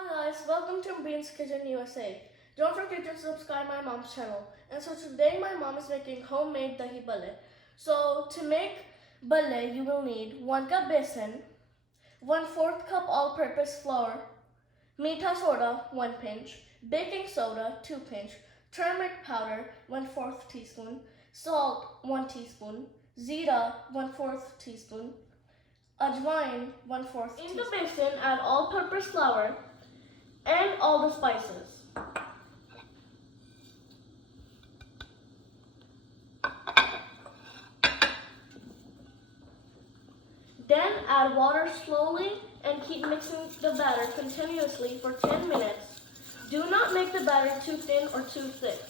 Hi guys, welcome to Ambreen's Kitchen USA. Don't forget to subscribe my mom's channel. And so today my mom is making homemade Dahi Baray. So to make Baray, you will need 1 cup besan, 1/4 cup all-purpose flour, Meetha Soda 1 pinch, baking soda 2 pinch, turmeric powder 1/4 teaspoon, salt 1 teaspoon, Zeera 1/4 teaspoon, Ajwain 1/4 teaspoon. In the basin, add all-purpose flour and all the spices. Then add water slowly and keep mixing the batter continuously for 10 minutes. Do not make the batter too thin or too thick.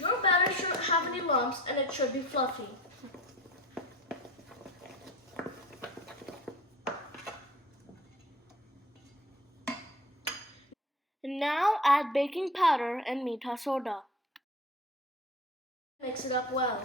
Your batter shouldn't have any lumps and it should be fluffy. Now add baking powder and Meetha Soda. Mix it up well.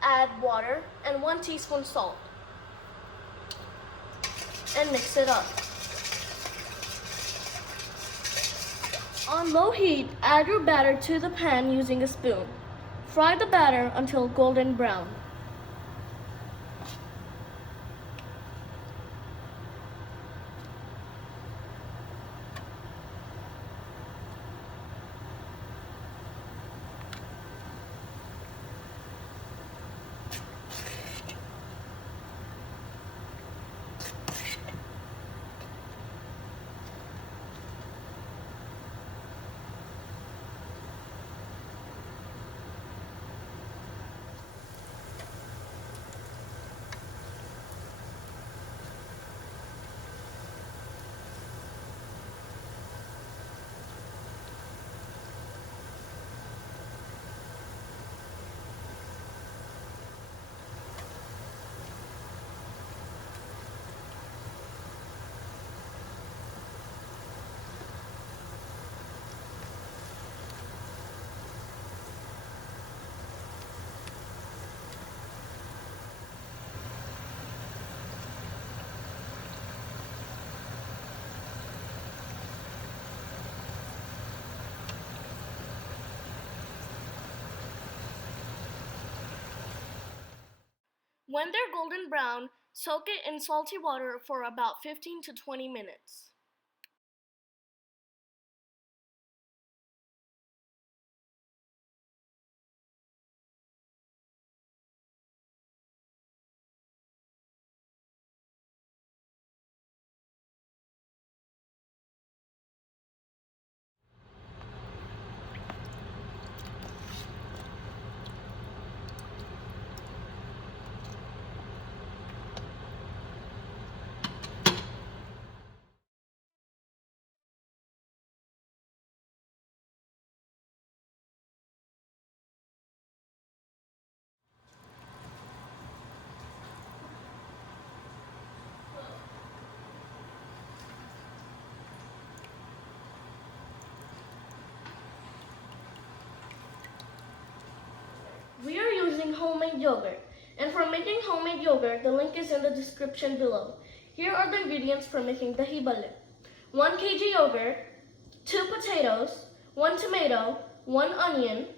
Add water and 1 teaspoon salt and mix it up. On low heat, add your batter to the pan using a spoon. Fry the batter until golden brown. When they're golden brown, soak it in salty water for about 15 to 20 minutes. We are using homemade yogurt, and for making homemade yogurt, the link is in the description below. Here are the ingredients for making Dahi Baray. 1 kg yogurt, 2 potatoes, 1 tomato, 1 onion,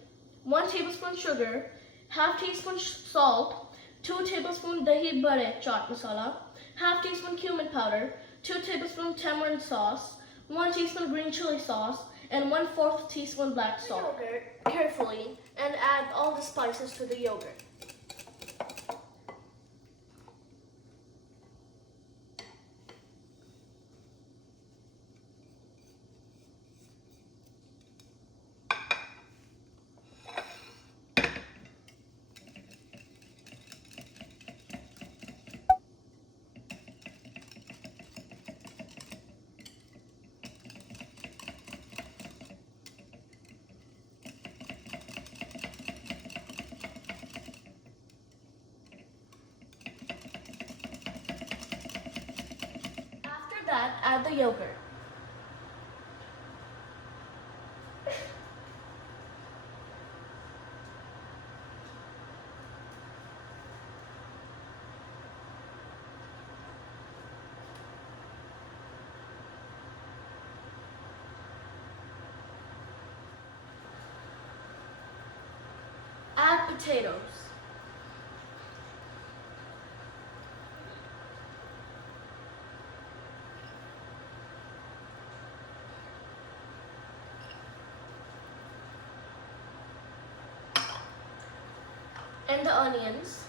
1 tablespoon sugar, half teaspoon salt, 2 tablespoon Dahi Baray chaat masala, half teaspoon cumin powder, 2 tablespoons tamarind sauce, 1 teaspoon green chili sauce, and 1/4 teaspoon black salt. Yogurt carefully and add all the spices to the yogurt. After that, add the yogurt. Add potatoes. And the onions.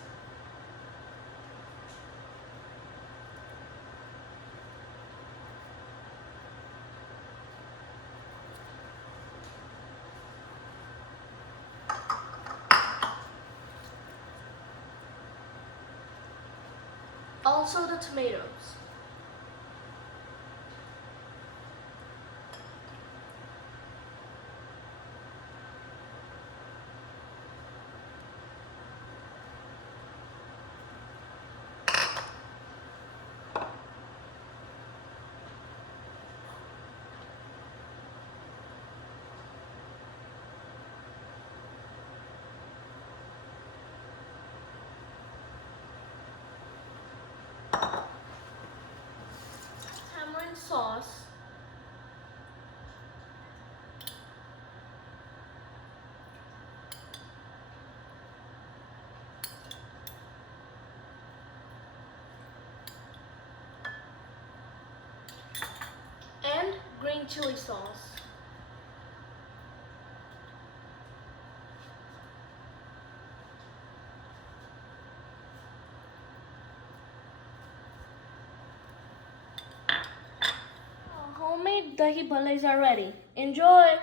Also the tomatoes. Tamarind sauce. And green chili sauce. Homemade dahi barays are ready. Enjoy!